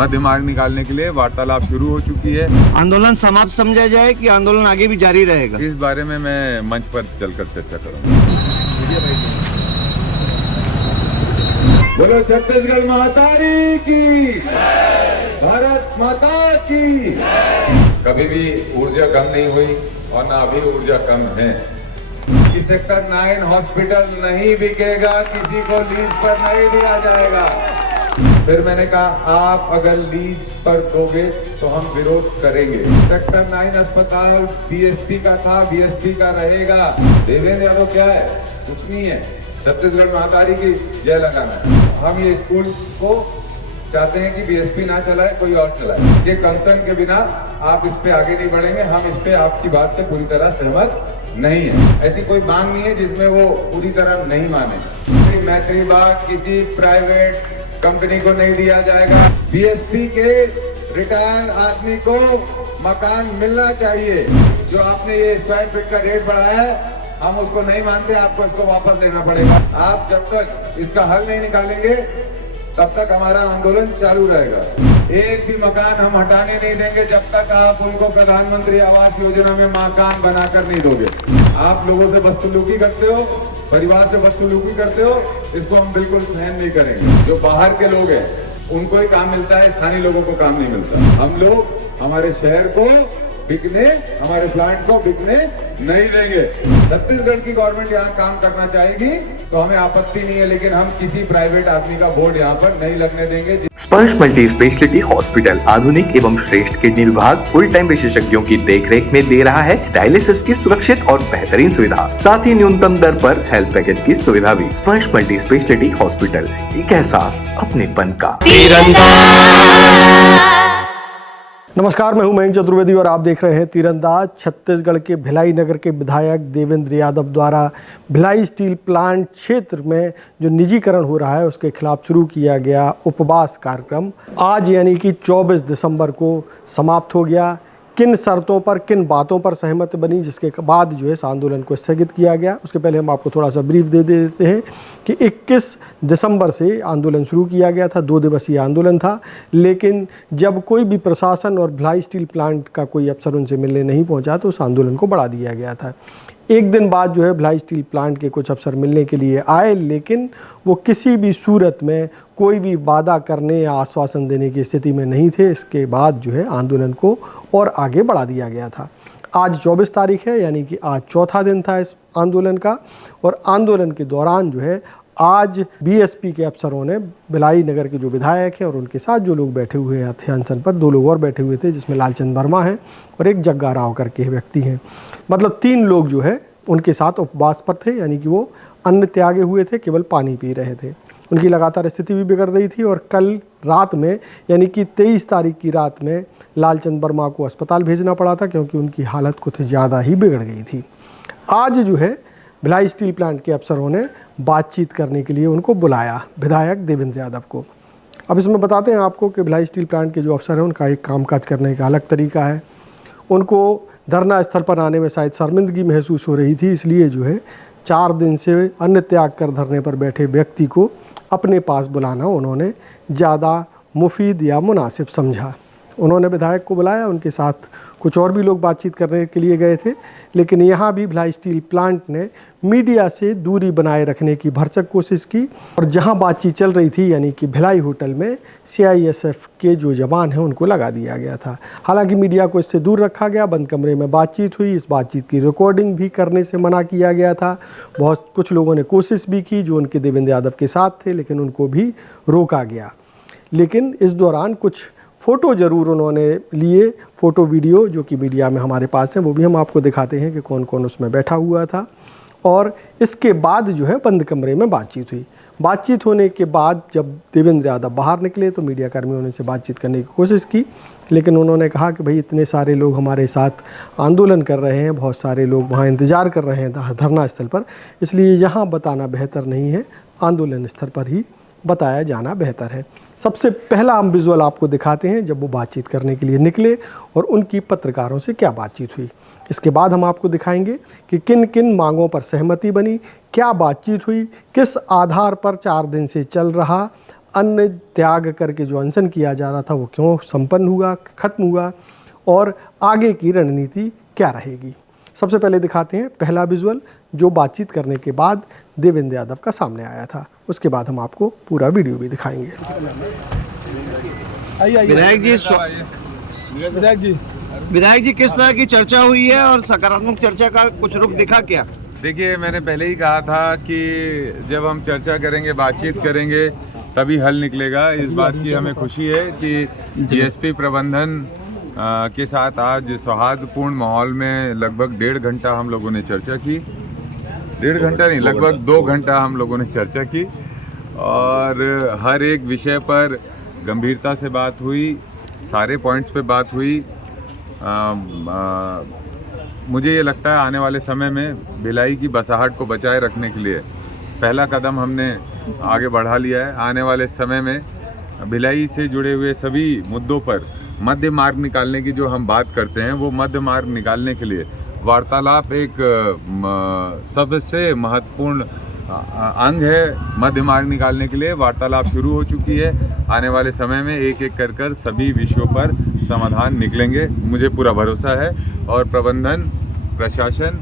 मध्य मार्ग निकालने के लिए वार्तालाप शुरू हो चुकी है। आंदोलन समाप्त समझा जाए कि आंदोलन आगे भी जारी रहेगा? इस बारे में मैं मंच पर चलकर चर्चा करूंगा। बोलो छत्तीसगढ़ महातारी की, भारत माता की। कभी भी ऊर्जा कम नहीं हुई और ना अभी ऊर्जा कम है। कि सेक्टर 9 हॉस्पिटल नहीं बिकेगा, किसी को लीज पर नहीं दिया जाएगा। फिर मैंने कहा आप अगर लीज पर दोगे तो हम विरोध करेंगे। सेक्टर 9 अस्पताल बीएसपी का था, बीएसपी का रहेगा। देवेंद्र यादव क्या है? कुछ नहीं है। छत्तीसगढ़ महातारी की जय लगाना है। हम ये स्कूल को चाहते हैं कि बीएसपी ना चलाए, कोई और चलाए। ये कंसर्न के बिना आप इस पे आगे नहीं बढ़ेंगे। हम इस पे आपकी बात से पूरी तरह सहमत नहीं है। ऐसी कोई मांग नहीं है जिसमें वो पूरी तरह नहीं माने। मैत्री बाग किसी प्राइवेट कंपनी को नहीं दिया जाएगा। बीएसपी के रिटायर्ड आदमी को मकान मिलना चाहिए। जो आपने ये स्क्वायर फीट का रेट बढ़ाया है, हम उसको नहीं मानते, आपको इसको वापस लेना पड़ेगा। आप जब तक इसका हल नहीं निकालेंगे तब तक हमारा आंदोलन चालू रहेगा। एक भी मकान हम हटाने नहीं देंगे जब तक आप उनको प्रधानमंत्री आवास योजना में मकान बनाकर नहीं दोगे। आप लोगों से बदसलूकी करते हो, परिवार से बदसलूकी करते हो, इसको हम बिल्कुल सहन नहीं करेंगे। जो बाहर के लोग हैं उनको ही काम मिलता है, स्थानीय लोगों को काम नहीं मिलता। हम लोग हमारे शहर को बिकने, हमारे प्लांट को बिकने नहीं देंगे। छत्तीसगढ़ की गवर्नमेंट यहाँ काम करना चाहेगी तो हमें आपत्ति नहीं है, लेकिन हम किसी प्राइवेट आदमी का बोर्ड यहाँ पर नहीं लगने देंगे। स्पर्श मल्टी स्पेशलिटी हॉस्पिटल आधुनिक एवं श्रेष्ठ किडनी विभाग फुल टाइम विशेषज्ञों की देखरेख में दे रहा है डायलिसिस की सुरक्षित और बेहतरीन सुविधा, साथ ही न्यूनतम दर पर हेल्थ पैकेज की सुविधा भी। स्पर्श मल्टी स्पेशलिटी हॉस्पिटल, एक एहसास अपनेपन का। नमस्कार, मैं हूं मयंक चतुर्वेदी और आप देख रहे हैं तीरंदाज। छत्तीसगढ़ के भिलाई नगर के विधायक देवेंद्र यादव द्वारा भिलाई स्टील प्लांट क्षेत्र में जो निजीकरण हो रहा है उसके खिलाफ शुरू किया गया उपवास कार्यक्रम आज यानी कि 24 दिसंबर को समाप्त हो गया। किन शर्तों पर, किन बातों पर सहमति बनी, जिसके बाद जो है इस आंदोलन को स्थगित किया गया। उसके पहले हम आपको थोड़ा सा ब्रीफ दे देते हैं कि 21 दिसंबर से आंदोलन शुरू किया गया था। 2 दिवसीय आंदोलन था, लेकिन जब कोई भी प्रशासन और भिलाई स्टील प्लांट का कोई अफसर उनसे मिलने नहीं पहुंचा तो उस आंदोलन को बढ़ा दिया गया था। एक दिन बाद जो है भिलाई स्टील प्लांट के कुछ अफसर मिलने के लिए आए, लेकिन वो किसी भी सूरत में कोई भी वादा करने या आश्वासन देने की स्थिति में नहीं थे। इसके बाद जो है आंदोलन को और आगे बढ़ा दिया गया था। आज 24 तारीख है, यानी कि आज चौथा दिन था इस आंदोलन का। और आंदोलन के दौरान जो है आज बीएसपी के अफसरों ने भिलाई नगर के जो विधायक हैं और उनके साथ जो लोग बैठे हुए थे अनशन पर, 2 लोग और बैठे हुए थे, जिसमें लालचंद वर्मा हैं और एक जग्गा राव करके व्यक्ति हैं। मतलब 3 लोग जो है उनके साथ उपवास पर थे, यानी कि वो अन्न त्यागे हुए थे, केवल पानी पी रहे थे। उनकी लगातार स्थिति भी बिगड़ रही थी और कल रात में यानी कि 23 तारीख की रात में लालचंद वर्मा को अस्पताल भेजना पड़ा था, क्योंकि उनकी हालत कुछ ज़्यादा ही बिगड़ गई थी। आज जो है भिलाई स्टील प्लांट के अफसरों ने बातचीत करने के लिए उनको बुलाया, विधायक देवेंद्र यादव को। अब इसमें बताते हैं आपको कि भिलाई स्टील प्लांट के जो अफसर हैं उनका एक कामकाज करने का अलग तरीका है। उनको धरना स्थल पर आने में शायद शर्मिंदगी महसूस हो रही थी, इसलिए जो है 4 दिन से अन्न त्याग कर धरने पर बैठे व्यक्ति को अपने पास बुलाना उन्होंने ज़्यादा मुफीद या मुनासिब समझा। उन्होंने विधायक को बुलाया, उनके साथ कुछ और भी लोग बातचीत करने के लिए गए थे, लेकिन यहाँ भी भिलाई स्टील प्लांट ने मीडिया से दूरी बनाए रखने की भरसक कोशिश की। और जहाँ बातचीत चल रही थी यानी कि भिलाई होटल में सीआईएसएफ के जो जवान हैं उनको लगा दिया गया था। हालांकि मीडिया को इससे दूर रखा गया, बंद कमरे में बातचीत हुई। इस बातचीत की रिकॉर्डिंग भी करने से मना किया गया था। कुछ लोगों ने कोशिश भी की जो उनके देवेंद्र यादव के साथ थे, लेकिन उनको भी रोका गया। लेकिन इस दौरान कुछ फ़ोटो ज़रूर उन्होंने लिए, फ़ोटो वीडियो जो कि मीडिया में हमारे पास हैं, वो भी हम आपको दिखाते हैं कि कौन कौन उसमें बैठा हुआ था। और इसके बाद जो है बंद कमरे में बातचीत हुई। बातचीत होने के बाद जब देवेंद्र यादव बाहर निकले तो मीडिया कर्मियों ने उनसे बातचीत करने की कोशिश की, लेकिन उन्होंने कहा कि भाई इतने सारे लोग हमारे साथ आंदोलन कर रहे हैं, बहुत सारे लोग वहाँ इंतज़ार कर रहे हैं धरना स्थल पर, इसलिए यहाँ बताना बेहतर नहीं है, आंदोलन स्थल पर ही बताया जाना बेहतर है। सबसे पहला हम विजुअल आपको दिखाते हैं जब वो बातचीत करने के लिए निकले और उनकी पत्रकारों से क्या बातचीत हुई। इसके बाद हम आपको दिखाएंगे कि किन किन मांगों पर सहमति बनी, क्या बातचीत हुई, किस आधार पर 4 दिन से चल रहा अन्न त्याग करके जो अनशन किया जा रहा था वो क्यों संपन्न हुआ, खत्म हुआ और आगे की रणनीति क्या रहेगी। सबसे पहले दिखाते हैं पहला विजुअल जो बातचीत करने के बाद देवेंद्र यादव का सामने आया था। उसके बाद हम आपको पूरा वीडियो भी दिखाएंगे। विधायक जी किस तरह की चर्चा हुई है और सकारात्मक चर्चा का कुछ रुख दिखा क्या? देखिए, मैंने पहले ही कहा था कि जब हम चर्चा करेंगे, बातचीत करेंगे, तभी हल निकलेगा। इस बात की हमें खुशी है कि डीएसपी प्रबंधन के साथ आज सौहार्दपूर्ण माहौल में लगभग 1.5 घंटा हम लोगों ने चर्चा की। 1.5 घंटा नहीं, लगभग 2 घंटा हम लोगों ने चर्चा की और हर एक विषय पर गंभीरता से बात हुई, सारे पॉइंट्स पे बात हुई। मुझे ये लगता है आने वाले समय में भिलाई की बसाहट को बचाए रखने के लिए पहला कदम हमने आगे बढ़ा लिया है। आने वाले समय में भिलाई से जुड़े हुए सभी मुद्दों पर मध्य मार्ग निकालने की जो हम बात करते हैं, वो मध्य मार्ग निकालने के लिए वार्तालाप एक सबसे महत्वपूर्ण अंग है। मध्य मार्ग निकालने के लिए वार्तालाप शुरू हो चुकी है। आने वाले समय में एक एक कर सभी विषयों पर समाधान निकलेंगे, मुझे पूरा भरोसा है। और प्रबंधन, प्रशासन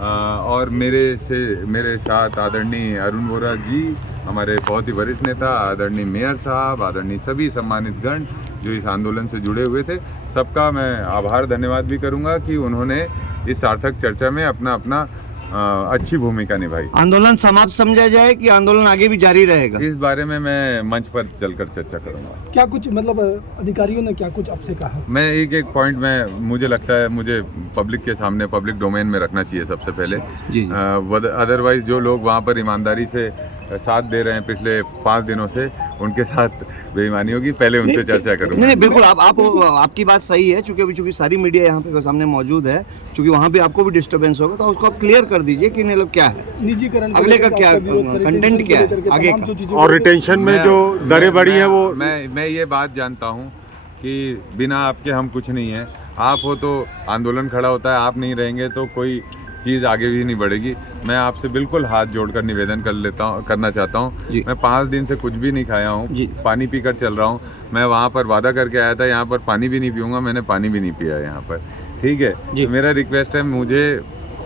और मेरे साथ आदरणीय अरुण वोरा जी, हमारे बहुत ही वरिष्ठ नेता, आदरणीय मेयर साहब, आदरणीय सभी सम्मानित गण जो इस आंदोलन से जुड़े हुए थे, सबका मैं आभार धन्यवाद भी करूंगा कि उन्होंने इस सार्थक चर्चा में अपना अच्छी भूमिका निभाई। आंदोलन समाप्त समझा जाए कि आंदोलन आगे भी जारी रहेगा? इस बारे में मैं मंच पर चलकर चर्चा करूंगा। क्या कुछ मतलब अधिकारियों ने क्या कुछ आपसे कहा? मैं एक पॉइंट में मुझे लगता है मुझे पब्लिक के सामने, पब्लिक डोमेन में रखना चाहिए सबसे पहले। जी। अदरवाइज जो लोग वहाँ पर ईमानदारी से साथ दे रहे हैं पिछले 5 दिनों से, उनके साथ बेईमानी होगी। पहले उनसे चर्चा करूंगा। नहीं, बिल्कुल आपकी बात सही है। चूंकि सारी मीडिया यहाँ पे सामने मौजूद है, चूंकि वहाँ पे आपको भी डिस्टर्बेंस होगा, तो उसको आप क्लियर कर दीजिए कि मतलब क्या है निजीकरण, अगले का क्या कंटेंट क्या है आगे का। और रिटेंशन में जो दरें बढ़ी है वो मैं ये बात जानता हूँ कि बिना आपके हम कुछ नहीं है। आप हो तो आंदोलन खड़ा होता है, आप नहीं रहेंगे तो कोई चीज़ आगे भी नहीं बढ़ेगी। मैं आपसे बिल्कुल हाथ जोड़कर निवेदन करना चाहता हूँ। मैं 5 दिन से कुछ भी नहीं खाया हूँ, पानी पीकर चल रहा हूँ। मैं वहाँ पर वादा करके आया था यहाँ पर पानी भी नहीं पीऊँगा, मैंने पानी भी नहीं पिया यहाँ पर। ठीक है जी। मेरा रिक्वेस्ट है, मुझे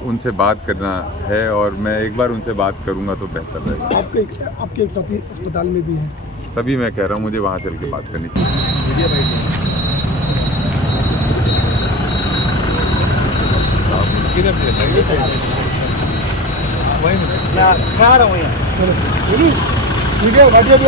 उनसे बात करना है और मैं एक बार उनसे बात करूँगा तो बेहतर रहेगा। आपके एक साथी अस्पताल में भी है, तभी मैं कह रहा हूँ मुझे वहाँ चल के बात करनी चाहिए।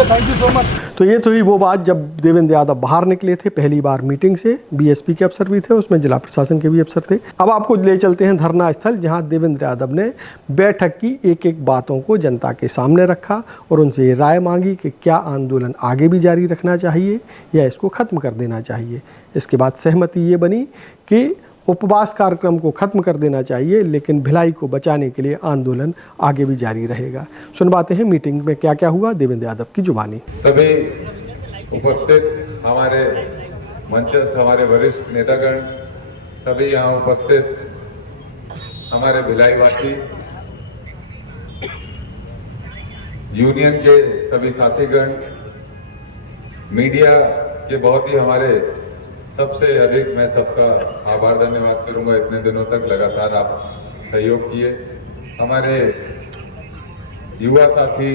Thank you so much. तो ये तो ही वो बात जब देवेंद्र यादव बाहर निकले थे पहली बार मीटिंग से। बीएसपी के अफसर भी थे, उसमें जिला प्रशासन के भी अफसर थे। अब आपको ले चलते हैं धरना स्थल, जहां देवेंद्र यादव ने बैठक की एक एक बातों को जनता के सामने रखा और उनसे ये राय मांगी कि क्या आंदोलन आगे भी जारी रखना चाहिए या इसको ख़त्म कर देना चाहिए। इसके बाद सहमति ये बनी कि उपवास कार्यक्रम को खत्म कर देना चाहिए, लेकिन भिलाई को बचाने के लिए आंदोलन आगे भी जारी रहेगा। सुनवाते हैं मीटिंग में क्या क्या हुआ, देवेंद्र यादव की जुबानी। सभी उपस्थित हमारे मंचस्थ, हमारे वरिष्ठ नेतागण, सभी यहाँ उपस्थित हमारे भिलाई वासी, यूनियन के सभी साथीगण, मीडिया के बहुत ही हमारे सबसे अधिक मैं सबका आभार धन्यवाद करूंगा। इतने दिनों तक लगातार आप सहयोग किए। हमारे युवा साथी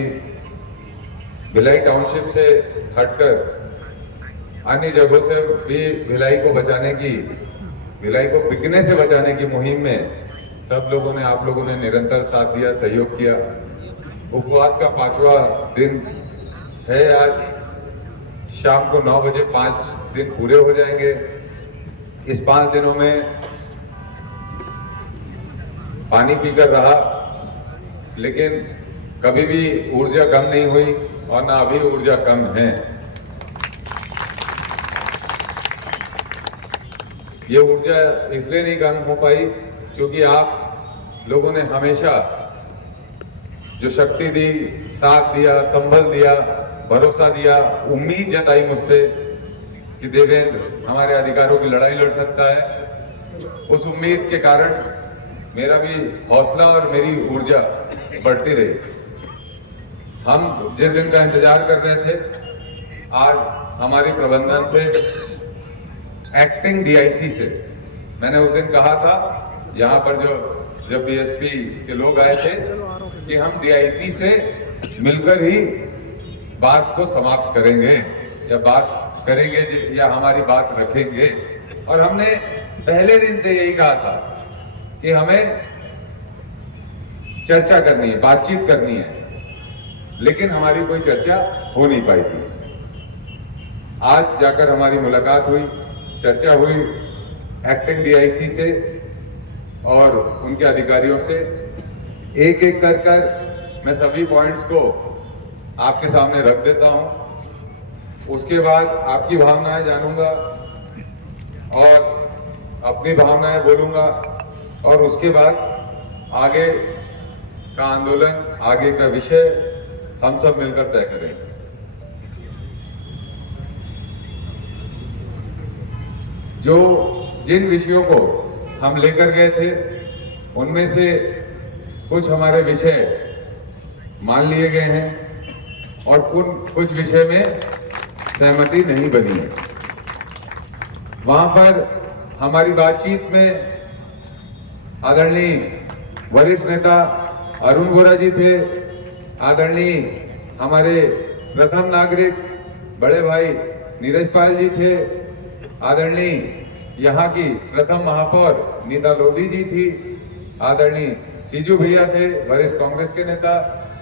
भिलाई टाउनशिप से हटकर अन्य जगहों से भी भिलाई को बचाने की, भिलाई को बिकने से बचाने की मुहिम में सब लोगों ने, आप लोगों ने निरंतर साथ दिया, सहयोग किया। उपवास का 5वां दिन है आज। शाम को 9 बजे 5 दिन पूरे हो जाएंगे। इस 5 दिनों में पानी पीकर रहा, लेकिन कभी भी ऊर्जा कम नहीं हुई और ना अभी ऊर्जा कम है। ये ऊर्जा इसलिए नहीं कम हो पाई क्योंकि आप लोगों ने हमेशा जो शक्ति दी, साथ दिया, संबल दिया, भरोसा दिया, उम्मीद जताई मुझसे कि देवेंद्र हमारे अधिकारों की लड़ाई लड़ सकता है। उस उम्मीद के कारण मेरा भी हौसला और मेरी ऊर्जा बढ़ती रही। हम जिस दिन का इंतजार कर रहे थे आज हमारी प्रबंधन से, एक्टिंग डीआईसी से, मैंने उस दिन कहा था यहाँ पर जब बीएसपी के लोग आए थे कि हम डीआईसी से मिलकर ही बात को समाप्त करेंगे या बात करेंगे या हमारी बात रखेंगे। और हमने पहले दिन से यही कहा था कि हमें चर्चा करनी है, बातचीत करनी है, लेकिन हमारी कोई चर्चा हो नहीं पाई थी। आज जाकर हमारी मुलाकात हुई, चर्चा हुई एक्टिंग डीआईसी से और उनके अधिकारियों से। एक एक कर मैं सभी पॉइंट्स को आपके सामने रख देता हूं। उसके बाद आपकी भावनाएं जानूंगा और अपनी भावनाएं बोलूंगा और उसके बाद आगे का आंदोलन, आगे का विषय हम सब मिलकर तय करेंगे। जिन विषयों को हम लेकर गए थे उनमें से कुछ हमारे विषय मान लिए गए हैं और कुछ विषय में सहमति नहीं बनी है। वहां पर हमारी बातचीत में आदरणीय वरिष्ठ नेता अरुण वोरा जी थे, आदरणीय हमारे प्रथम नागरिक बड़े भाई नीरज पाल जी थे, आदरणीय यहाँ की प्रथम महापौर नीता लोधी जी थी, आदरणीय सीजू भैया थे वरिष्ठ कांग्रेस के नेता,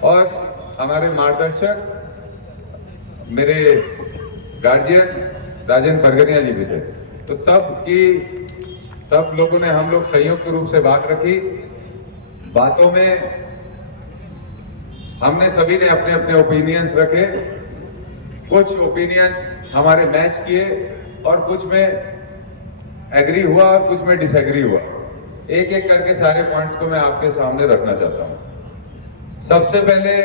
और हमारे मार्गदर्शक मेरे गार्जियन राजेंद्र परगनिया जी भी थे। तो सब लोगों ने, हम लोग संयुक्त रूप से बात रखी। बातों में हमने सभी ने अपने अपने ओपिनियंस रखे। कुछ ओपिनियंस हमारे मैच किए और कुछ में एग्री हुआ और कुछ में डिसएग्री हुआ। एक एक करके सारे पॉइंट्स को मैं आपके सामने रखना चाहता हूं। सबसे पहले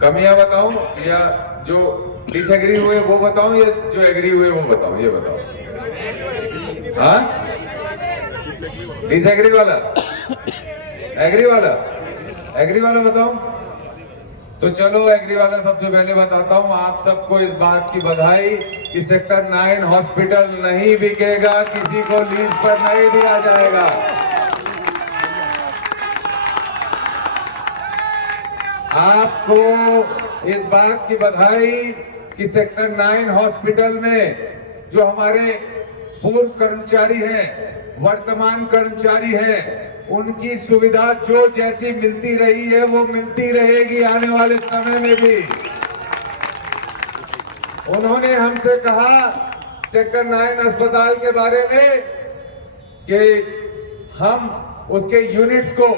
कमियां बताऊं या जो डिसएग्री हुए वो बताऊं या जो एग्री हुए वो बताऊं? ये बताओ। हाँ, डिसएग्री वाला, एग्री वाला बताऊं? तो चलो एग्री वाला सबसे पहले बताता हूं। आप सबको इस बात की बधाई कि सेक्टर 9 हॉस्पिटल नहीं बिकेगा, किसी को लीज पर नहीं दिया जाएगा। आपको इस बात की बधाई कि सेक्टर 9 हॉस्पिटल में जो हमारे पूर्व कर्मचारी हैं, वर्तमान कर्मचारी हैं, उनकी सुविधा जो जैसी मिलती रही है वो मिलती रहेगी आने वाले समय में भी। उन्होंने हमसे कहा सेक्टर 9 अस्पताल के बारे में कि हम उसके यूनिट्स को,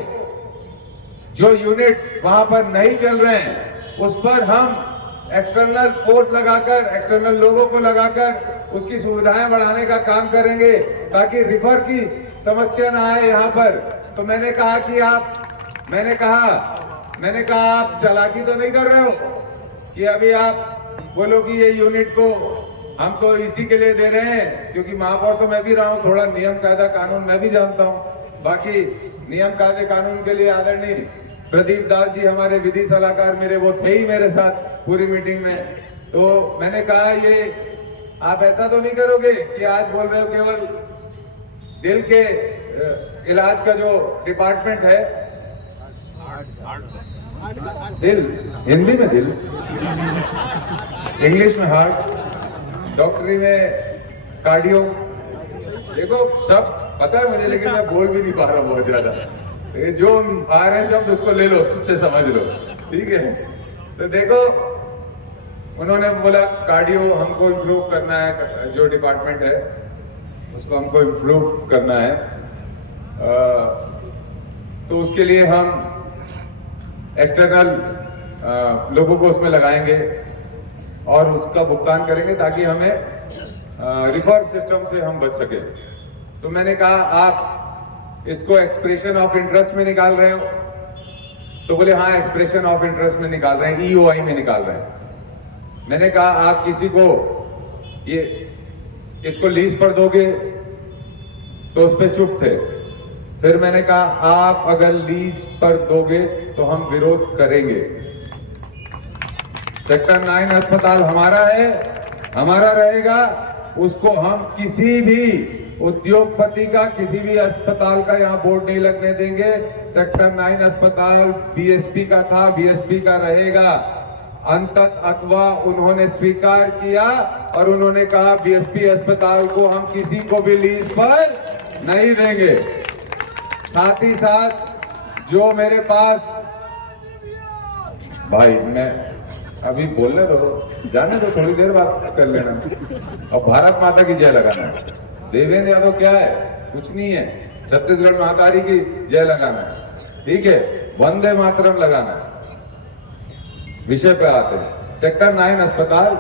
जो यूनिट्स वहां पर नहीं चल रहे हैं, उस पर हम एक्सटर्नल फोर्स लगाकर, एक्सटर्नल लोगों को लगाकर उसकी सुविधाएं बढ़ाने का काम करेंगे ताकि रिफर की समस्या ना आए यहाँ पर। तो मैंने कहा आप चालाकी तो नहीं कर रहे हो कि अभी आप बोलो कि ये यूनिट को हम तो इसी के लिए दे रहे हैं, क्योंकि महापौर तो मैं भी रहा हूँ, थोड़ा नियम कायदा कानून मैं भी जानता हूँ। बाकी नियम कायदे कानून के लिए आदरणीय प्रदीप दास जी हमारे विधि सलाहकार मेरे, वो थे ही मेरे साथ पूरी मीटिंग में। तो मैंने कहा ये आप ऐसा तो नहीं करोगे कि आज बोल रहे हो केवल दिल के इलाज का जो डिपार्टमेंट है, दिल हिंदी में दिल, इंग्लिश में हार्ट, डॉक्टरी में कार्डियो, देखो सब पता है मुझे, लेकिन मैं बोल भी नहीं पा रहा हूँ बहुत ज्यादा। जो आ रहे हैं शब्द उसको ले लो, उससे समझ लो, ठीक है। तो देखो उन्होंने बोला कार्डियो हमको इम्प्रूव करना है, जो डिपार्टमेंट है उसको हमको इम्प्रूव करना है, तो उसके लिए हम एक्सटर्नल लोगों को उसमें लगाएंगे और उसका भुगतान करेंगे ताकि हमें रिफर सिस्टम से हम बच सके। तो मैंने कहा आप इसको एक्सप्रेशन ऑफ इंटरेस्ट में निकाल रहे हो? तो बोले हाँ एक्सप्रेशन ऑफ इंटरेस्ट में निकाल रहे हैं, EOI में निकाल रहे हैं। मैंने कहा आप किसी को ये इसको लीज पर दोगे? तो उस पे चुप थे। फिर मैंने कहा आप अगर लीज पर दोगे तो हम विरोध करेंगे। सेक्टर 9 अस्पताल हमारा है, हमारा रहेगा। उसको हम किसी भी उद्योगपति का, किसी भी अस्पताल का यहाँ बोर्ड नहीं लगने देंगे। सेक्टर 9 अस्पताल बीएसपी का था, बीएसपी का रहेगा। अथवा उन्होंने स्वीकार किया और उन्होंने कहा बीएसपी अस्पताल को हम किसी को भी लीज पर नहीं देंगे। साथ ही साथ जो मेरे पास, भाई मैं अभी बोलने दो, जाने दो, थोड़ी देर बात कर लेना। और भारत माता की जय लगाना है। देवेंद्र यादव क्या है? कुछ नहीं है। छत्तीसगढ़ महातारी की जय लगाना है, ठीक है, वंदे मातरम लगाना है। विषय पे आते हैं। सेक्टर 9 अस्पताल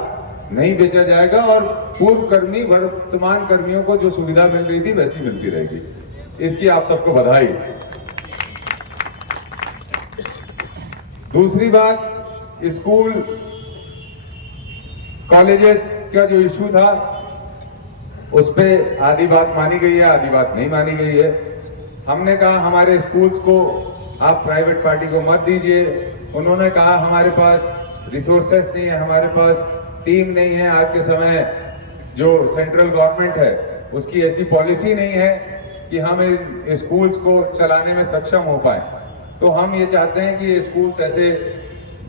नहीं बेचा जाएगा और पूर्व कर्मी वर्तमान कर्मियों को जो सुविधा मिल रही थी वैसी मिलती रहेगी। इसकी आप सबको बधाई। दूसरी बात, स्कूल कॉलेजेस का जो इशू था उस पे आधी बात मानी गई है, आधी बात नहीं मानी गई है। हमने कहा हमारे स्कूल्स को आप प्राइवेट पार्टी को मत दीजिए। उन्होंने कहा हमारे पास रिसोर्सेस नहीं है, हमारे पास टीम नहीं है। आज के समय जो सेंट्रल गवर्नमेंट है उसकी ऐसी पॉलिसी नहीं है कि हम इन स्कूल्स को चलाने में सक्षम हो पाए। तो हम ये चाहते हैं कि ये स्कूल्स ऐसे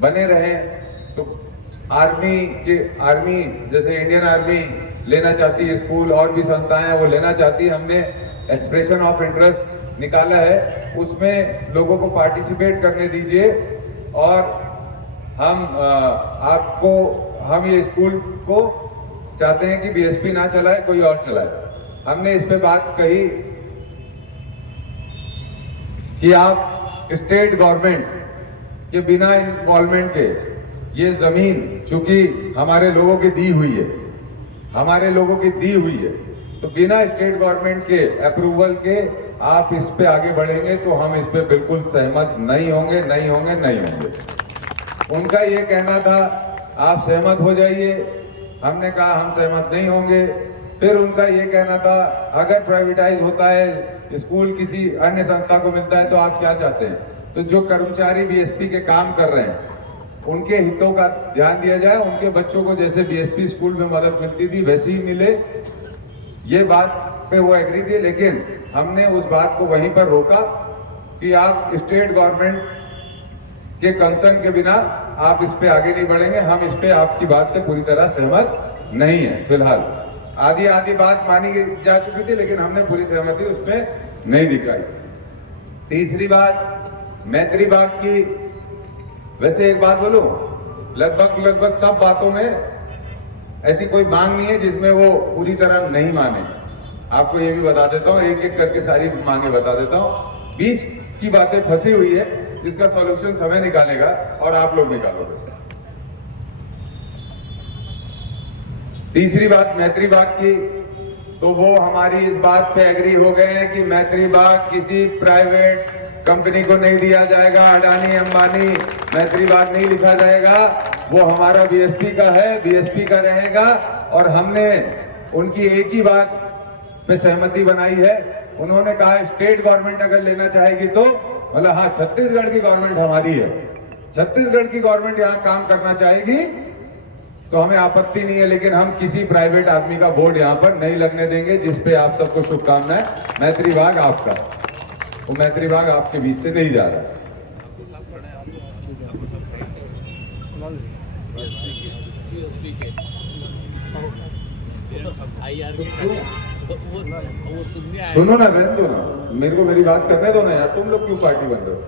बने रहें। तो आर्मी जैसे इंडियन आर्मी लेना चाहती है स्कूल, और भी संस्थाएं हैं वो लेना चाहती है। हमने एक्सप्रेशन ऑफ इंटरेस्ट निकाला है, उसमें लोगों को पार्टिसिपेट करने दीजिए। और हम ये स्कूल को चाहते हैं कि बीएसपी ना चलाए, कोई और चलाए। हमने इस पे बात कही कि आप स्टेट गवर्नमेंट के बिना इन्वॉल्वमेंट के ये जमीन चूंकि हमारे लोगों की दी हुई है, हमारे लोगों की दी हुई है, तो बिना स्टेट गवर्नमेंट के अप्रूवल के आप इस पे आगे बढ़ेंगे तो हम इस पे बिल्कुल सहमत नहीं होंगे, नहीं होंगे, नहीं होंगे। उनका ये कहना था आप सहमत हो जाइए, हमने कहा हम सहमत नहीं होंगे। फिर उनका ये कहना था अगर प्राइवेटाइज होता है स्कूल किसी अन्य संस्था को मिलता है तो आप क्या चाहते हैं? तो जो कर्मचारी बीएसपी के काम कर रहे हैं उनके हितों का ध्यान दिया जाए, उनके बच्चों को जैसे बीएसपी स्कूल में मदद मिलती थी वैसे ही मिले। ये बात पे वो एग्री थे, लेकिन हमने उस बात को वहीं पर रोका कि आप स्टेट गवर्नमेंट के कंसर्न के बिना आप इस पे आगे नहीं बढ़ेंगे। हम इस पे आपकी बात से पूरी तरह सहमत नहीं है। फिलहाल आधी बात मानी जा चुकी थी, लेकिन हमने पूरी सहमति उसमें नहीं दिखाई। तीसरी बात मैत्री बाग की। वैसे एक बात बोलूं, लगभग सब बातों में ऐसी कोई मांग नहीं है जिसमें वो पूरी तरह नहीं माने। आपको ये भी बता देता हूँ, एक एक करके सारी मांगे बता देता हूँ। बीच की बातें फंसी हुई है जिसका सॉल्यूशन समय निकालेगा और आप लोग निकालोगे। तीसरी बात मैत्री बाग की, तो वो हमारी इस बात पे एग्री हो गए हैं कि मैत्री बाग किसी प्राइवेट कंपनी को नहीं दिया जाएगा। अडानी अंबानी मैत्री बाग नहीं लिखा जाएगा, वो हमारा बीएसपी का है, बीएसपी का रहेगा। और हमने उनकी एक ही बात पे सहमति बनाई है। उन्होंने कहा स्टेट गवर्नमेंट अगर लेना चाहेगी तो, मतलब हाँ, छत्तीसगढ़ की गवर्नमेंट हमारी है, छत्तीसगढ़ की गवर्नमेंट यहाँ काम करना चाहेगी तो हमें आपत्ति नहीं है, लेकिन हम किसी प्राइवेट आदमी का बोर्ड यहाँ पर नहीं लगने देंगे। जिसपे आप सबको शुभकामनाएं। मैत्री बाग आपका, वो मैत्री बाग आपके बीच से नहीं जा रहा। सुनो ना, रहने दो ना, मेरे को मेरी बात करने दो ना यार। तुम लोग क्यों पार्टी बन रहे हो?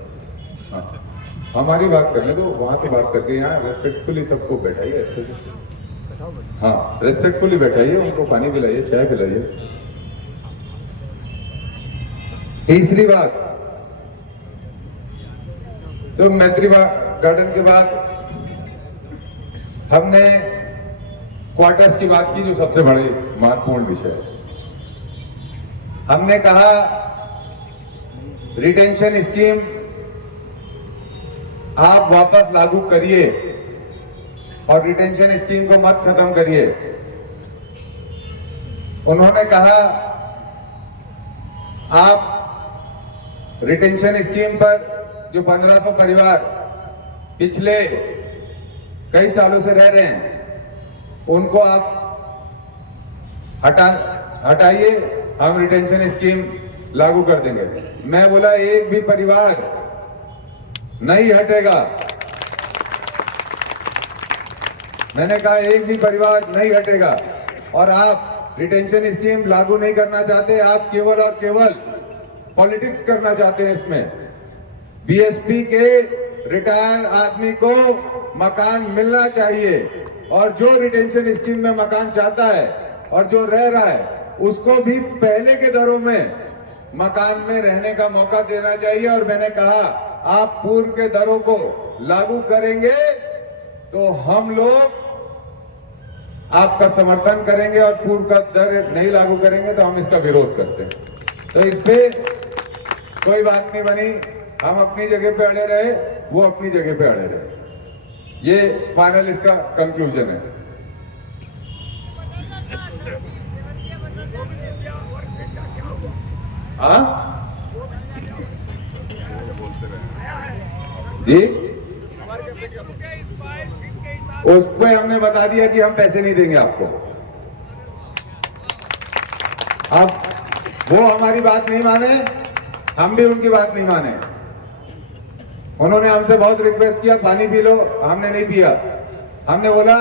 हाँ, हमारी बात करने दो, वहां की बात करके यहाँ रेस्पेक्टफुली सबको बैठाइए अच्छे से। हाँ, रेस्पेक्टफुली बैठाइए, उनको पानी पिलाइए, चाय पिलाइए। तीसरी बात, तो मैत्री गार्डन के बाद हमने क्वार्टर्स की बात की, जो सबसे बड़े महत्वपूर्ण विषय है। हमने कहा रिटेंशन स्कीम आप वापस लागू करिए और रिटेंशन स्कीम को मत खत्म करिए। उन्होंने कहा आप रिटेंशन स्कीम पर जो 1500 परिवार पिछले कई सालों से रह रहे हैं उनको आप हटाइए, हम रिटेंशन स्कीम लागू कर देंगे। मैं बोला एक भी परिवार नहीं हटेगा, मैंने कहा एक भी परिवार नहीं हटेगा। और आप रिटेंशन स्कीम लागू नहीं करना चाहते, आप केवल और केवल पॉलिटिक्स करना चाहते हैं। इसमें बीएसपी के रिटायर आदमी को मकान मिलना चाहिए, और जो रिटेंशन स्कीम में मकान चाहता है और जो रह रहा है उसको भी पहले के दरों में मकान में रहने का मौका देना चाहिए। और मैंने कहा आप पूर्व के दरों को लागू करेंगे तो हम लोग आपका समर्थन करेंगे, और पूर्व का दर नहीं लागू करेंगे तो हम इसका विरोध करते हैं। तो इस पे कोई बात नहीं बनी, हम अपनी जगह पे अड़े रहे, वो अपनी जगह पे अड़े रहे। ये फाइनल इसका कंक्लूजन है। हाँ जी, उस पे हमने बता दिया कि हम पैसे नहीं देंगे आपको। अब वो हमारी बात नहीं माने, हम भी उनकी बात नहीं माने। उन्होंने हमसे बहुत रिक्वेस्ट किया पानी पी लो, हमने नहीं पिया। हमने बोला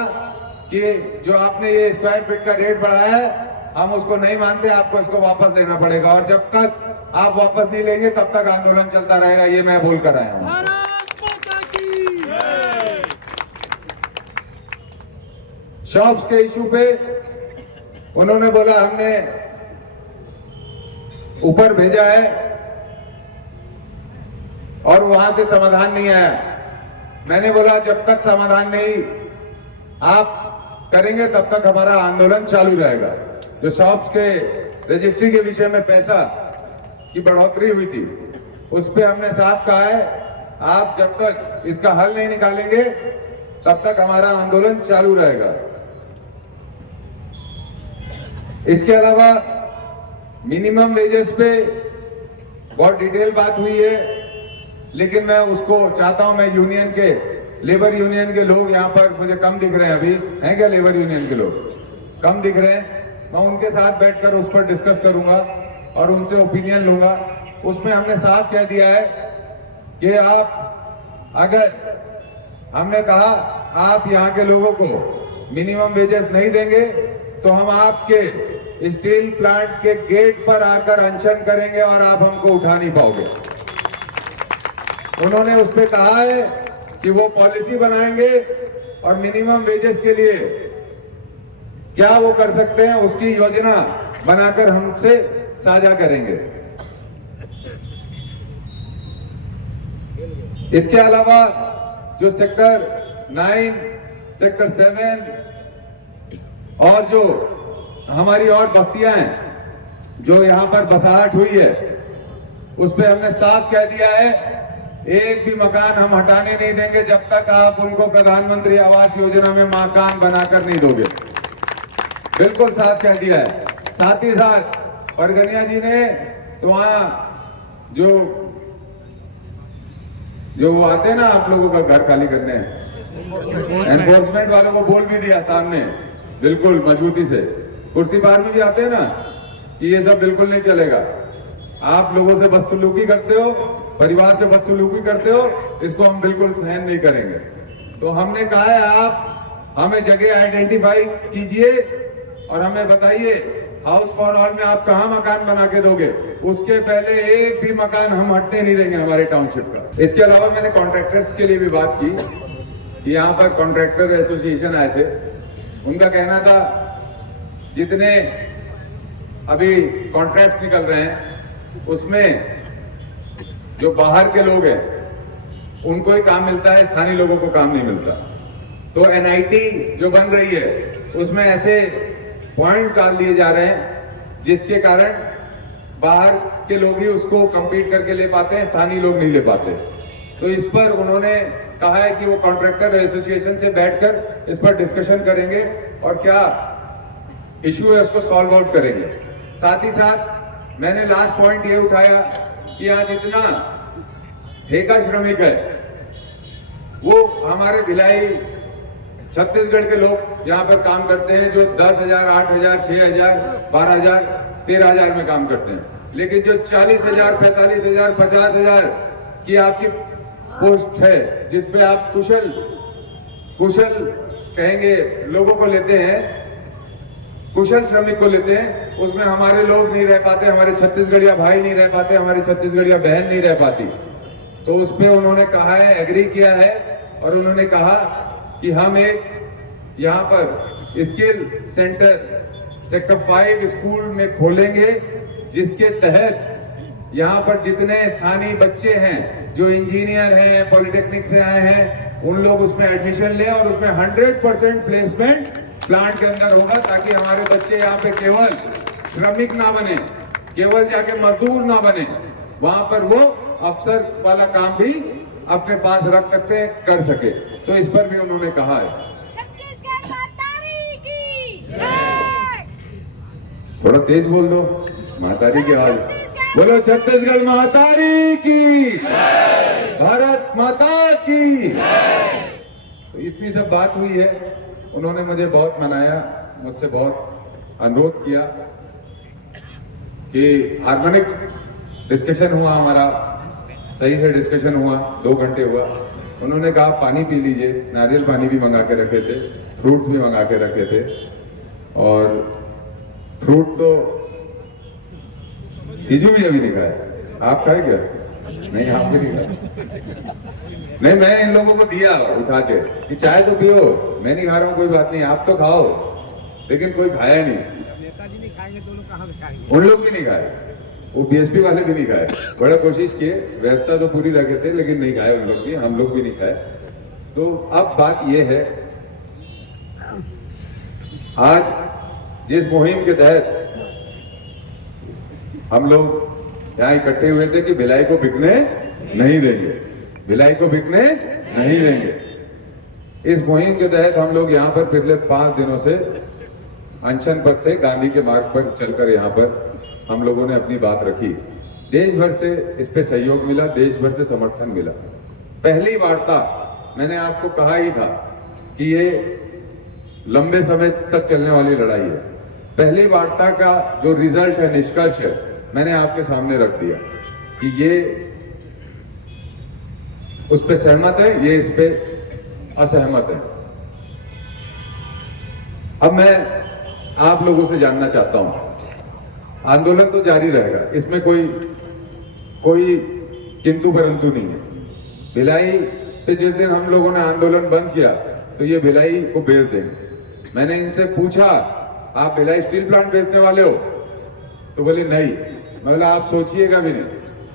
कि जो आपने ये स्क्वायर फीट का रेट बढ़ाया है हम उसको नहीं मानते, आपको इसको वापस लेना पड़ेगा, और जब तक आप वापस नहीं लेंगे तब तक आंदोलन चलता रहेगा। ये मैं बोल कर आया हूं। शॉप्स के इशू पे उन्होंने बोला हमने ऊपर भेजा है और वहां से समाधान नहीं आया। मैंने बोला जब तक समाधान नहीं आप करेंगे तब तक हमारा आंदोलन चालू रहेगा। जो शॉप्स के रजिस्ट्री के विषय में पैसा की बढ़ोतरी हुई थी उस पे हमने साफ कहा है आप जब तक इसका हल नहीं निकालेंगे तब तक हमारा आंदोलन चालू रहेगा। इसके अलावा मिनिमम वेजेस पे बहुत डिटेल बात हुई है, लेकिन मैं उसको चाहता हूं, मैं यूनियन के लेबर यूनियन के लोग यहाँ पर मुझे कम दिख रहे हैं, अभी हैं क्या लेबर यूनियन के लोग कम दिख रहे हैं, मैं उनके साथ बैठकर उस पर डिस्कस करूंगा और उनसे ओपिनियन लूंगा। उसमें हमने साफ कह दिया है कि आप अगर हमने कहा आप यहाँ के लोगों को मिनिमम वेजेस नहीं देंगे तो हम आपके स्टील प्लांट के गेट पर आकर अनशन करेंगे और आप हमको उठा नहीं पाओगे। उन्होंने उस पे कहा है कि वो पॉलिसी बनाएंगे और मिनिमम वेजेस के लिए क्या वो कर सकते हैं उसकी योजना बनाकर हमसे साझा करेंगे। इसके अलावा जो सेक्टर 9, सेक्टर 7 और जो हमारी और बस्तियां हैं जो यहाँ पर बसाहट हुई है उस पे हमने साफ कह दिया है एक भी मकान हम हटाने नहीं देंगे जब तक आप उनको प्रधानमंत्री आवास योजना में मकान बनाकर नहीं दोगे। बिल्कुल साफ कह दिया है। साथ ही साथ परगनिया जी ने तो वहां जो वो आते हैं ना आप लोगों का घर खाली करने, एनफोर्समेंट वालों को बोल भी दिया सामने बिल्कुल मजबूती से, कुर्सी पार में भी आते हैं ना कि ये सब बिल्कुल नहीं चलेगा। आप लोगों से बदसलूकी करते हो, परिवार से बदसलूकी करते हो, इसको हम बिल्कुल सहन नहीं करेंगे। तो हमने कहा है आप हमें जगह आइडेंटिफाई कीजिए और हमें बताइए हाउस फॉर ऑल में आप कहां मकान बना के दोगे, उसके पहले एक भी मकान हम हटने नहीं देंगे हमारे टाउनशिप का। इसके अलावा मैंने कॉन्ट्रैक्टर्स के लिए भी बात की कि यहाँ पर कॉन्ट्रैक्टर एसोसिएशन आए थे, उनका कहना था जितने अभी कॉन्ट्रैक्ट्स निकल रहे हैं उसमें जो बाहर के लोग हैं उनको ही काम मिलता है, स्थानीय लोगों को काम नहीं मिलता। तो एनआईटी जो बन रही है उसमें ऐसे पॉइंट डाल दिए जा रहे हैं जिसके कारण बाहर के लोग ही उसको कंपीट करके ले पाते हैं, स्थानीय लोग नहीं ले पाते। तो इस पर उन्होंने कहा है कि वो कॉन्ट्रैक्टर एसोसिएशन से बैठकर इस पर डिस्कशन करेंगे और क्या इशू है उसको सॉल्व आउट करेंगे। साथ ही साथ मैंने लास्ट पॉइंट ये उठाया कि यहाँ जितना ठेका श्रमिक है वो हमारे भिलाई छत्तीसगढ़ के लोग यहाँ पर काम करते हैं जो 10,000, 8,000, 6,000, 12,000, 13,000 में काम करते हैं, लेकिन जो 40,000, 45,000, 50,000 की आपकी पोस्ट है जिसपे आप कुशल कहेंगे लोगों को लेते हैं, कुशल श्रमिक को लेते हैं, उसमें हमारे लोग नहीं रह पाते, हमारे छत्तीसगढ़िया भाई नहीं रह पाते, हमारी छत्तीसगढ़िया बहन नहीं रह पाती। तो उस पे उन्होंने कहा है, एग्री किया है और उन्होंने कहा कि हम एक यहाँ पर स्किल सेंटर सेक्टर 5 स्कूल में खोलेंगे, जिसके तहत यहाँ पर जितने स्थानीय बच्चे हैं जो इंजीनियर हैं, पॉलिटेक्निक से आए हैं, उन लोग उसमें एडमिशन लें और उसमें 100% प्लेसमेंट प्लांट के अंदर होगा, ताकि हमारे बच्चे यहाँ पे केवल श्रमिक ना बने, केवल जाके मजदूर ना बने, वहां पर वो अफसर वाला काम भी अपने पास रख सकते हैं, कर सके। तो इस पर भी उन्होंने कहा है। छत्तीसगढ़ मातारी की जय। थोड़ा तेज बोल दो, महातारी की आवाज। बोलो छत्तीसगढ़ महातारी की, भारत माता की। तो इतनी सब बात हुई है, उन्होंने मुझे बहुत मनाया, मुझसे बहुत अनुरोध किया कि हार्मोनिक डिस्कशन हुआ हमारा, सही से डिस्कशन हुआ, 2 घंटे हुआ। उन्होंने कहा पानी पी लीजिए, नारियल पानी भी मंगा के रखे थे, फ्रूट्स भी मंगा के रखे थे, और फ्रूट तो सीजू भी अभी नहीं खाए। आप खाए क्या? नहीं, आप भी नहीं खाए। नहीं, मैं इन लोगों को दिया उठा के कि चाय तो पियो, मैं नहीं खा रहा हूँ, कोई बात नहीं, आप तो खाओ, लेकिन कोई खाया नहीं। नेताजी नहीं खाएंगे तो लोग कहाँ से खाएंगे? उन लोग भी नहीं खाए, वो बीएसपी वाले भी नहीं खाए। बड़ा कोशिश किए, व्यवस्था तो पूरी रखे थे, लेकिन नहीं खाए उन लोग भी, हम लोग भी नहीं खाए। तो अब बात ये है, आज जिस मुहिम के तहत हम लोग यहाँ इकट्ठे हुए थे कि भिलाई को बिकने नहीं देंगे, भिलाई को बिकने नहीं देंगे, इस मुहिम के तहत हम लोग यहाँ पर पिछले 5 दिनों से अनशन पर थे, गांधी के मार्ग पर चलकर यहाँ पर हम लोगों ने अपनी बात रखी। देश भर से इस पे सहयोग मिला, देश भर से समर्थन मिला। पहली वार्ता मैंने आपको कहा ही था कि ये लंबे समय तक चलने वाली लड़ाई है। पहली वार्ता का जो रिजल्ट है, निष्कर्ष है, मैंने आपके सामने रख दिया कि ये उस पे सहमत है, ये इस पे असहमत है। अब मैं आप लोगों से जानना चाहता हूं, आंदोलन तो जारी रहेगा, इसमें कोई किंतु परंतु नहीं है। भिलाई पे जिस दिन हम लोगों ने आंदोलन बंद किया तो ये भिलाई को बेच देंगे। मैंने इनसे पूछा, आप भिलाई स्टील प्लांट बेचने वाले हो? तो बोले नहीं। मैं बोला आप सोचिएगा भी नहीं,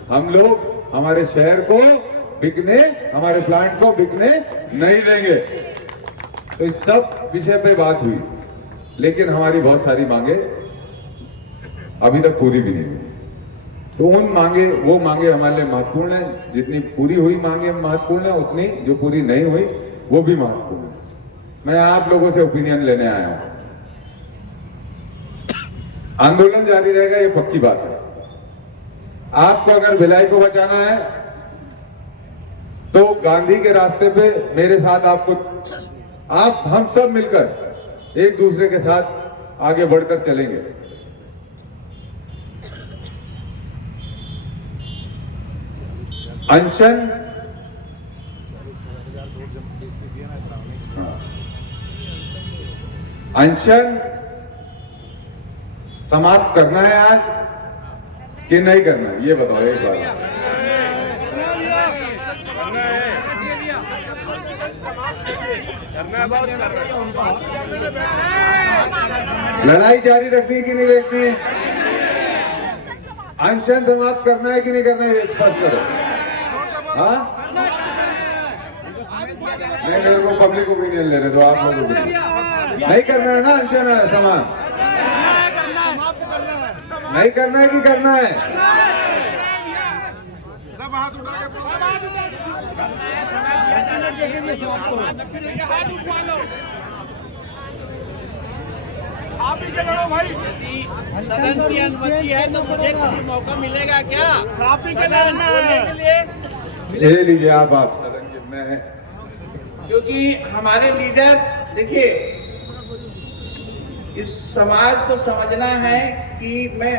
हम लोग हमारे शहर को बिकने, हमारे प्लांट को बिकने नहीं देंगे। तो इस सब विषय पे बात हुई, लेकिन हमारी बहुत सारी मांगे अभी तक पूरी भी नहीं हुई। तो वो मांगे हमारे लिए महत्वपूर्ण है। जितनी पूरी हुई मांगे महत्वपूर्ण है, उतनी जो पूरी नहीं हुई वो भी महत्वपूर्ण है। मैं आप लोगों से ओपिनियन लेने आया हूं। आंदोलन जारी रहेगा, ये पक्की बात है। आपको अगर भिलाई को बचाना है तो गांधी के रास्ते पे मेरे साथ हम सब मिलकर एक दूसरे के साथ आगे बढ़कर चलेंगे। अनशन समाप्त करना है आज कि नहीं करना है, ये बताओ एक बार। लड़ाई जारी रखनी है कि नहीं रखनी है? अनशन समाप्त करना है कि नहीं करना है, ये स्पष्ट करो। हाँ, नहीं, मेरे को पब्लिक ओपिनियन ले रहे तो आप लोग नहीं करना है ना अनशन समाप्त? नहीं करना है कि करना है? सब हाथ उठा के आप ही के लड़ो भाई। सदन की अनुमति है तो मुझे कुछ मौका मिलेगा क्या? आप ही के लड़ना के लिए ले लीजिए आप सदन के में, क्योंकि हमारे लीडर देखिए, इस समाज को समझना है कि मैं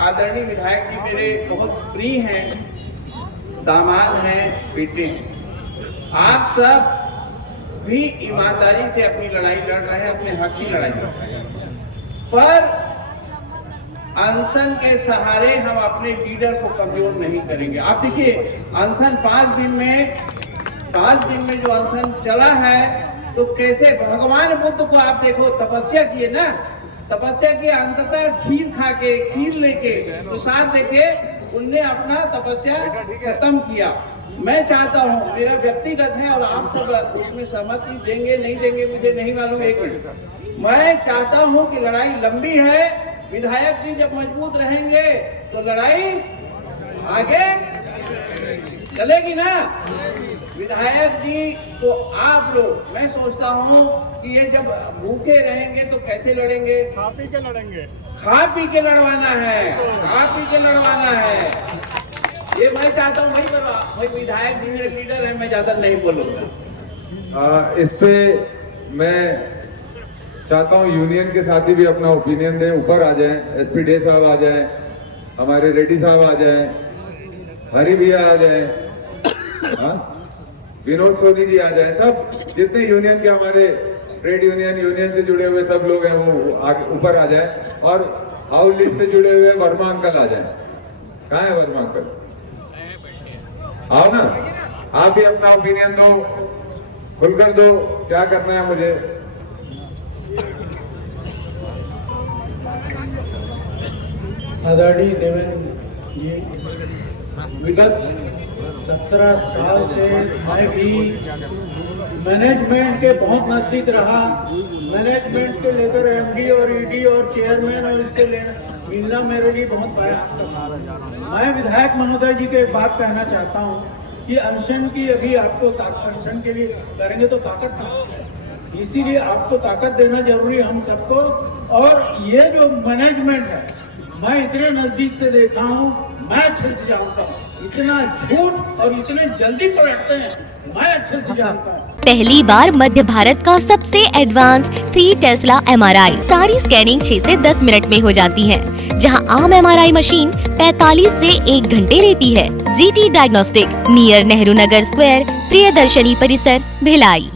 आदरणीय विधायक जी मेरे बहुत प्रिय हैं, दामाद हैं, बेटे हैं। आप सब भी ईमानदारी से अपनी लड़ाई लड़ रहे हैं, अपने हक की लड़ाई लड़ रहे हैं, पर अनशन के सहारे हम अपने लीडर को कमजोर नहीं करेंगे। आप देखिए, अनशन 5 दिन में जो अनशन चला है, तो कैसे भगवान बुद्ध को आप देखो, तपस्या किए ना, तपस्या किए, अंततः खीर खा के, खीर लेके, तो साथ देखे उनने अपना तपस्या खत्म किया। मैं चाहता हूँ, मेरा व्यक्तिगत है और आप सब उसमें सहमति देंगे नहीं देंगे मुझे नहीं मालूम, 1 मिनट, मैं चाहता हूँ कि लड़ाई लंबी है, विधायक जी जब मजबूत रहेंगे तो लड़ाई आगे चलेगी ना। विधायक जी को आप लोग, मैं सोचता हूँ कि ये जब भूखे रहेंगे तो कैसे लड़ेंगे? खा पी के लड़ेंगे। खा पी के लड़वाना है, खा पी के लड़वाना है, ये मैं चाहता हूँ। भाई विधायक जी मेरे लीडर है, मैं ज्यादा नहीं बोलूंगा। इस पे मैं चाहता हूँ यूनियन के साथी भी अपना ओपिनियन दें, ऊपर आ जाएं, एसपी डे साहब आ जाएं, हमारे रेड्डी साहब आ जाएं, हरी भैया आ जाएं, हाँ? विनोद सोनी जी आ जाएं, सब जितने यूनियन के हमारे ट्रेड यूनियन से जुड़े हुए सब लोग हैं वो आगे ऊपर आ जाएं, और हाउस लिस्ट से जुड़े हुए वर्मा अंकल आ जाएं। कहाँ है वर्मा अंकल? आओ ना, आप भी अपना ओपिनियन दो, खुलकर दो, क्या करना है मुझे। आदरणीय देवेंद्र जी, विगत 17 साल से मैं भी मैनेजमेंट के बहुत नजदीक रहा। मैनेजमेंट के लेकर एमडी और ईडी और चेयरमैन और इससे मिलना मेरे लिए बहुत बड़ा। मैं विधायक महोदय जी को एक बात कहना चाहता हूँ कि अनशन की अभी आपको अनशन के लिए करेंगे तो ताकत नहीं, इसीलिए आपको ताकत देना जरूरी है हम सबको। और ये जो मैनेजमेंट है, मैं इतने नजदीक से देखा हूँ, मैं अच्छे से जानता हूँ, इतना झूठ और इतने जल्दी पलटते हैं, मैं अच्छे से जानता हूँ। पहली बार मध्य भारत का सबसे एडवांस 3 टेस्ला MRI, सारी स्कैनिंग 6 से 10 मिनट में हो जाती है, जहां आम MRI मशीन 45 से 1 घंटे लेती है। GT diagnostic, near Nehru Nagar square, Priyadarshini परिसर, भिलाई।